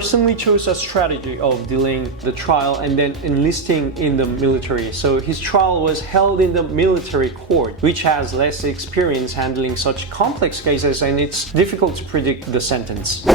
personally chose a strategy of delaying the trial and then enlisting in the military. So his trial was held in the military court, which has less experience handling such complex cases, and it's difficult to predict the sentence.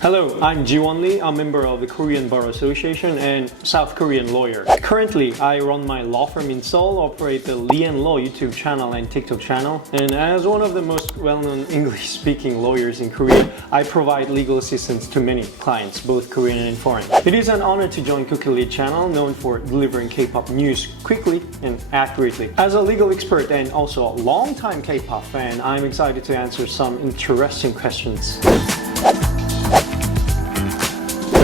Hello, I'm Jiwon Lee, a member of the Korean Bar Association and South Korean lawyer. Currently, I run my law firm in Seoul, operate the Lee&Law YouTube channel and TikTok channel, and as one of the most well-known English-speaking lawyers in Korea, I provide legal assistance to many clients, both Korean and foreign. It is an honor to join Kookielit channel, known for delivering K-pop news quickly and accurately. As a legal expert and also a long-time K-pop fan, I'm excited to answer some interesting questions.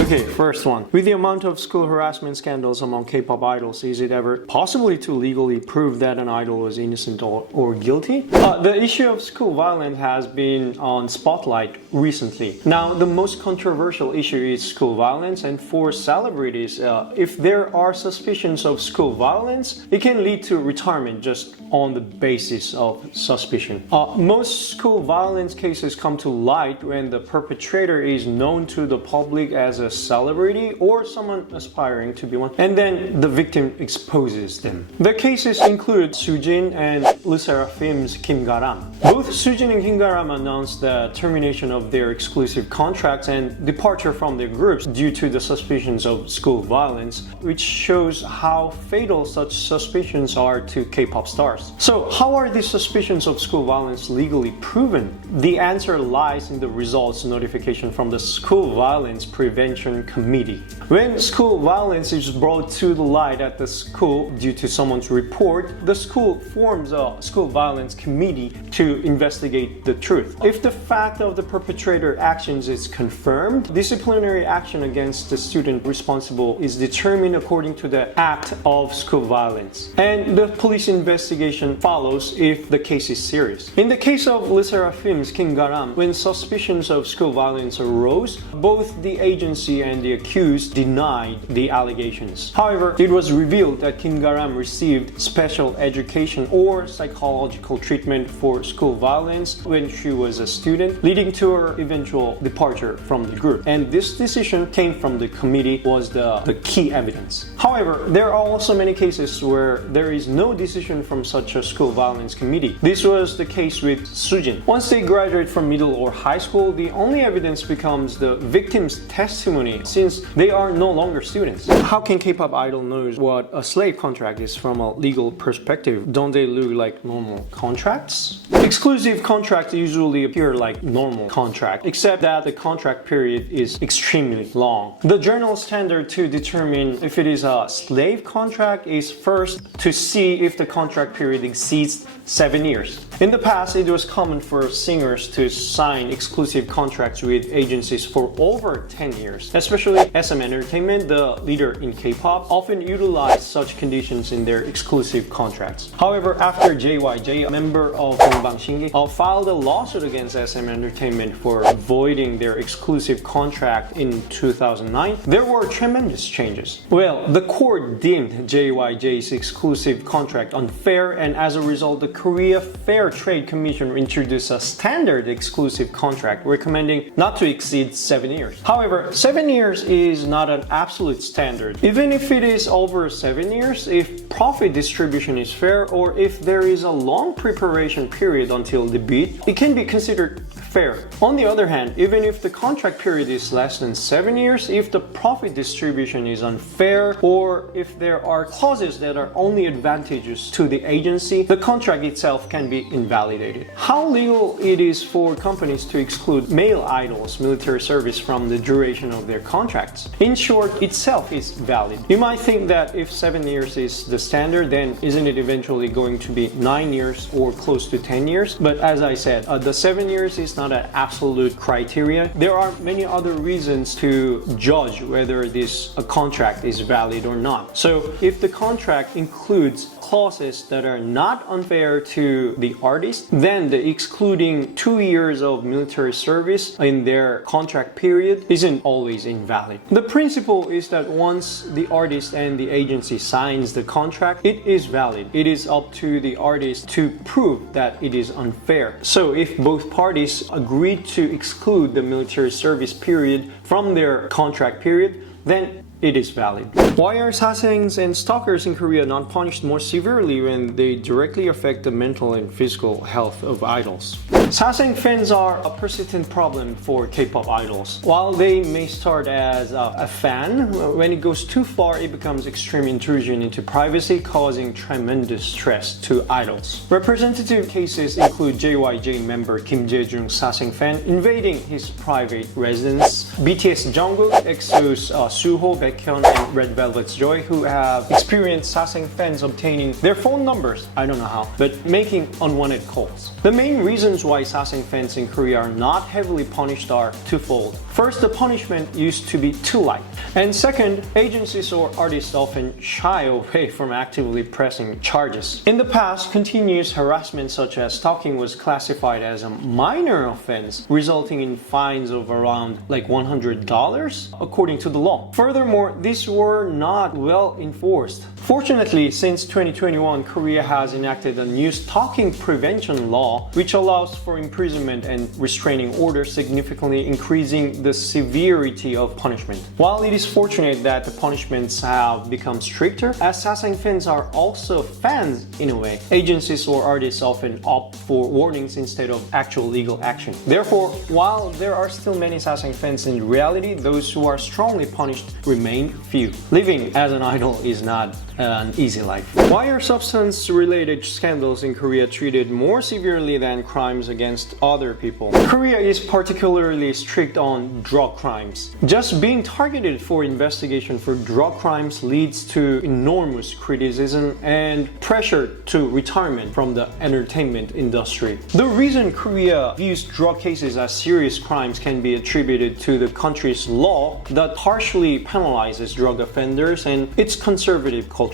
Okay, first one. With the amount of school harassment scandals among K-pop idols, is it ever possible to legally prove that an idol was innocent or guilty? The issue of school violence has been on spotlight recently. Now, the most controversial issue is school violence, and for celebrities, if there are suspicions of school violence, it can lead to retirement just on the basis of suspicion. Most school violence cases come to light when the perpetrator is known to the public as a celebrity or someone aspiring to be one, and then the victim exposes them. The cases include Soojin and Lee Seraphim's Kim Garam. Both Soojin and Kim Garam announced the termination of their exclusive contracts and departure from their groups due to the suspicions of school violence, which shows how fatal such suspicions are to K-pop stars. So, how are these suspicions of school violence legally proven? The answer lies in the results notification from the School Violence Prevention Committee. When school violence is brought to the light at the school due to someone's report, the school forms a school violence committee to investigate the truth. If the fact of the perpetrator actions is confirmed, disciplinary action against the student responsible is determined according to the act of school violence, and the police investigation follows if the case is serious. In the case of Lee Seraphim's Kim Garam, when suspicions of school violence arose, both the agency and the accused denied the allegations. However, it was revealed that Kim Garam received special education or psychological treatment for school violence when she was a student, leading to her eventual departure from the group. And this decision came from the committee was the key evidence. However, there are also many cases where there is no decision from such a school violence committee. This was the case with Soojin. Once they graduate from middle or high school, the only evidence becomes the victim's testimony, since they are no longer students. How can K-pop idol knows what a slave contract is from a legal perspective? Don't they look like normal contracts? Exclusive contracts usually appear like normal contract, except that the contract period is extremely long. The general standard to determine if it is a slave contract is first to see if the contract period exceeds 7 years. In the past, it was common for singers to sign exclusive contracts with agencies for over 10 years. Especially SM Entertainment, the leader in K-pop, often utilized such conditions in their exclusive contracts. However, after JYJ, a member of Shingi, filed a lawsuit against SM Entertainment for voiding their exclusive contract in 2009, there were tremendous changes. Well, the court deemed JYJ's exclusive contract unfair, and as a result, the Korea Fair Trade Commission introduced a standard exclusive contract recommending not to exceed 7 years. However, 7 years is not an absolute standard. Even if it is over 7 years, if profit distribution is fair, or if there is a long preparation period until debut, it can be considered fair. On the other hand, even if the contract period is less than 7 years, if the profit distribution is unfair, or if there are clauses that are only advantageous to the agency, the contract itself can be invalidated. How legal it is for companies to exclude male idols' military service from the duration of their contracts? In short, itself is valid. You might think that if 7 years is the standard, then isn't it eventually going to be 9 years or close to 10 years? But as I said, the 7 years is not an absolute criteria. There are many other reasons to judge whether this contract is valid or not. So if the contract includes clauses that are not unfair to the artist, then the excluding 2 years of military service in their contract period isn't always invalid. The principle is that once the artist and the agency signs the contract, it is valid. It is up to the artist to prove that it is unfair. So if both parties agreed to exclude the military service period from their contract period, then it is valid. Why are Sassings and Stalkers in Korea not punished more severely when they directly affect the mental and physical health of idols? Sassing fans are a persistent problem for K-pop idols. While they may start as a fan, when it goes too far, it becomes extreme intrusion into privacy, causing tremendous stress to idols. Representative cases include JYJ member Kim Jae-jung's Sassing fan invading his private residence, BTS Jungkook, EXO's Suho, Baekhyun, and Red Velvet's Joy, who have experienced Sassing fans obtaining their phone numbers, I don't know how, but making unwanted calls. The main reasons why Sassing fans in Korea are not heavily punished are twofold. First, the punishment used to be too light. And second, agencies or artists often shy away from actively pressing charges. In the past, continuous harassment such as stalking was classified as a minor offense, resulting in fines of around like $100 according to the law. Furthermore, these were not well enforced. Fortunately, since 2021, Korea has enacted a new stalking prevention law, which allows for imprisonment and restraining orders, significantly increasing the severity of punishment. While it is fortunate that the punishments have become stricter, as Sassing fans are also fans in a way, agencies or artists often opt for warnings instead of actual legal action. Therefore, while there are still many Sassing fans, in reality, those who are strongly punished remain few. Living as an idol is not an easy life. Why are substance-related scandals in Korea treated more severely than crimes against other people? Korea is particularly strict on drug crimes. Just being targeted for investigation for drug crimes leads to enormous criticism and pressure to retirement from the entertainment industry. The reason Korea views drug cases as serious crimes can be attributed to the country's law that harshly penalizes drug offenders and its conservative culture.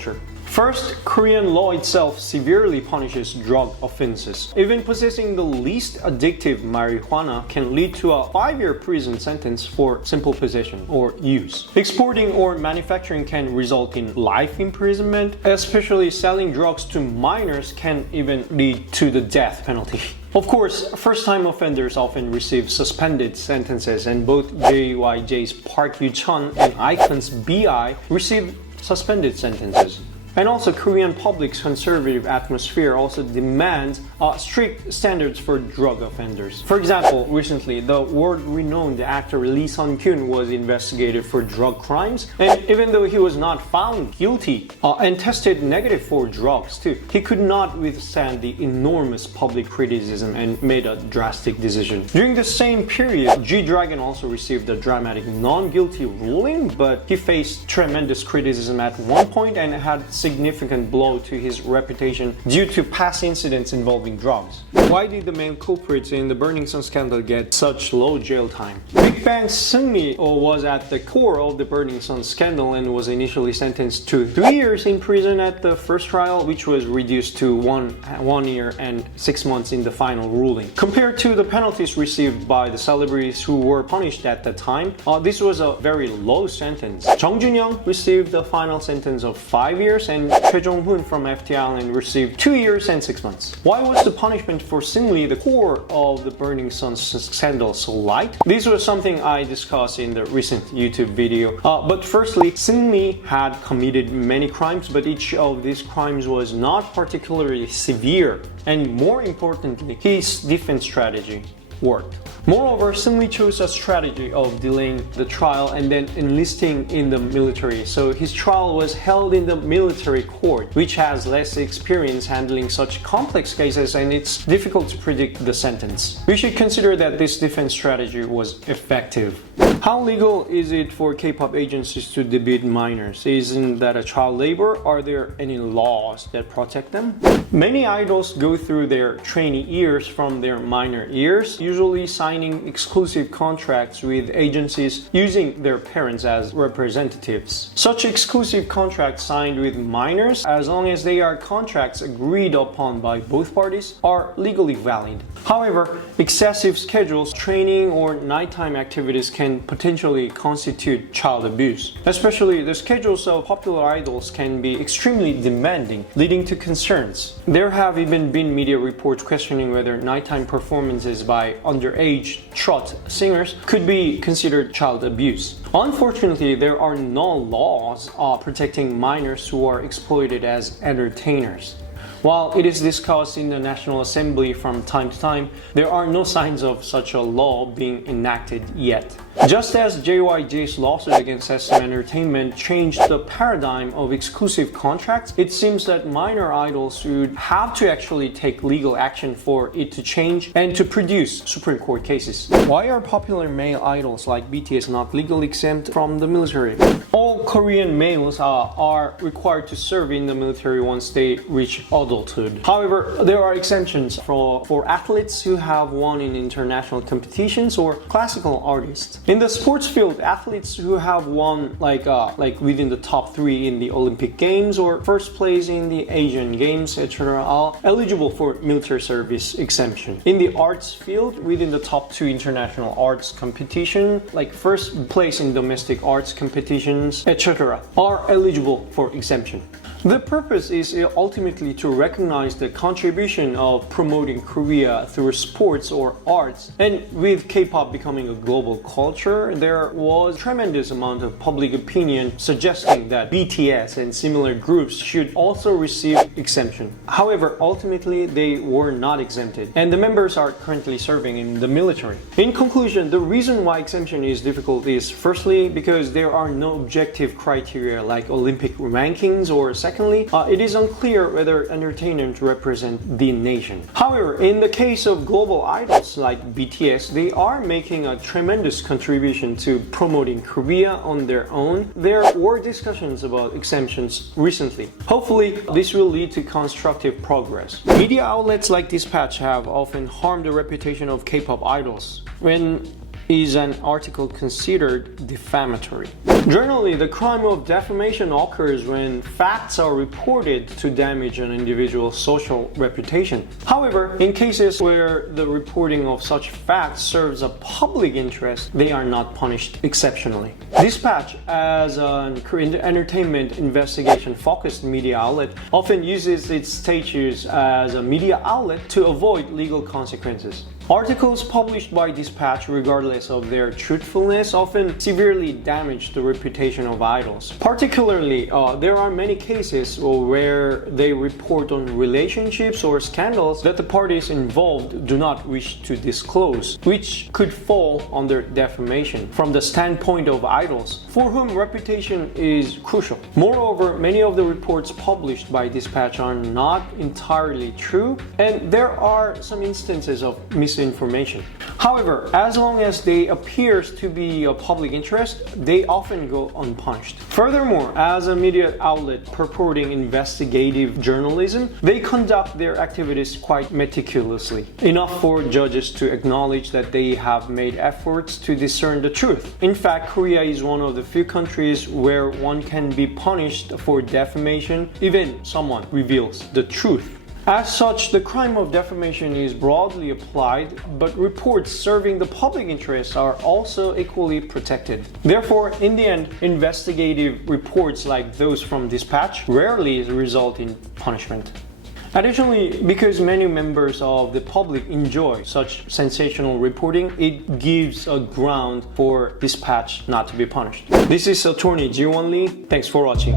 First, Korean law itself severely punishes drug offenses. Even possessing the least addictive marijuana can lead to a 5-year prison sentence for simple possession or use. Exporting or manufacturing can result in life imprisonment, especially selling drugs to minors can even lead to the death penalty. Of course, first-time offenders often receive suspended sentences, and both JYJ's Park Yu-chun and iKON's BI received suspended sentences. And also, Korean public's conservative atmosphere also demands strict standards for drug offenders. For example, recently, the world-renowned actor Lee Sun-kyun was investigated for drug crimes, and even though he was not found guilty and tested negative for drugs too, he could not withstand the enormous public criticism and made a drastic decision. During the same period, G-Dragon also received a dramatic non-guilty ruling, but he faced tremendous criticism at one point and had significant blow to his reputation due to past incidents involving drugs. Why did the main culprits in the Burning Sun scandal get such low jail time? Big Bang's Seungmi was at the core of the Burning Sun scandal and was initially sentenced to 3 years in prison at the first trial, which was reduced to one year and 6 months in the final ruling. Compared to the penalties received by the celebrities who were punished at the time, this was a very low sentence. Jung Jun-young received the final sentence of 5 years, and Choi Jong-hoon from FT Island received 2 years and 6 months. Why was the punishment for Seungmi, the core of the Burning Sun scandal, so light? This was something I discussed in the recent YouTube video. But firstly, Seungmi had committed many crimes, but each of these crimes was not particularly severe. And more importantly, his defense strategy worked. Moreover, Seungmi chose a strategy of delaying the trial and then enlisting in the military, so his trial was held in the military court, which has less experience handling such complex cases, and it's difficult to predict the sentence. We should consider that this defense strategy was effective. How legal is it for K-pop agencies to debut minors? Isn't that a child labor? Are there any laws that protect them? Many idols go through their trainee years from their minor years, usually signing exclusive contracts with agencies using their parents as representatives. Such exclusive contracts signed with minors, as long as they are contracts agreed upon by both parties, are legally valid. However, excessive schedules, training, or nighttime activities can potentially constitute child abuse. Especially, the schedules of popular idols can be extremely demanding, leading to concerns. There have even been media reports questioning whether nighttime performances by underage trot singers could be considered child abuse. Unfortunately, there are no laws protecting minors who are exploited as entertainers. While it is discussed in the National Assembly from time to time, there are no signs of such a law being enacted yet. Just as JYJ's lawsuit against SM Entertainment changed the paradigm of exclusive contracts, it seems that minor idols would have to actually take legal action for it to change and to produce Supreme Court cases. Why are popular male idols like BTS not legally exempt from the military? All Korean males are required to serve in the military once they reach adulthood. However, there are exemptions for athletes who have won in international competitions or classical artists. In the sports field, athletes who have won like within the top 3 in the Olympic Games or first place in the Asian Games, etc., are eligible for military service exemption. In the arts field, within the top 2 international arts competition, like first place in domestic arts competitions, etc., are eligible for exemption. The purpose is ultimately to recognize the contribution of promoting Korea through sports or arts. And with K-pop becoming a global culture, there was a tremendous amount of public opinion suggesting that BTS and similar groups should also receive exemption. However, ultimately they were not exempted, and the members are currently serving in the military. In conclusion, the reason why exemption is difficult is firstly because there are no objective criteria like Olympic rankings, or secondly, it is unclear whether entertainers represent the nation. However, in the case of global idols like BTS, they are making a tremendous contribution to promoting Korea on their own. There were discussions about exemptions recently. Hopefully, this will lead to constructive progress. Media outlets like Dispatch have often harmed the reputation of K-pop idols. When is an article considered defamatory? Generally, the crime of defamation occurs when facts are reported to damage an individual's social reputation. However, in cases where the reporting of such facts serves a public interest, they are not punished exceptionally. Dispatch, as an entertainment investigation-focused media outlet, often uses its status as a media outlet to avoid legal consequences. Articles published by Dispatch, regardless of their truthfulness, often severely damage the reputation of idols. Particularly, there are many cases where they report on relationships or scandals that the parties involved do not wish to disclose, which could fall under defamation from the standpoint of idols, for whom reputation is crucial. Moreover, many of the reports published by Dispatch are not entirely true, and there are some instances of misinformation. However, as long as they appear to be of public interest, they often go unpunished. Furthermore, as a media outlet purporting investigative journalism, they conduct their activities quite meticulously, enough for judges to acknowledge that they have made efforts to discern the truth. In fact, Korea is one of the few countries where one can be punished for defamation even someone reveals the truth. As such, the crime of defamation is broadly applied, but reports serving the public interest are also equally protected. Therefore, in the end, investigative reports like those from Dispatch rarely result in punishment. Additionally, because many members of the public enjoy such sensational reporting, it gives a ground for Dispatch not to be punished. This is attorney Jiwon Lee. Thanks for watching.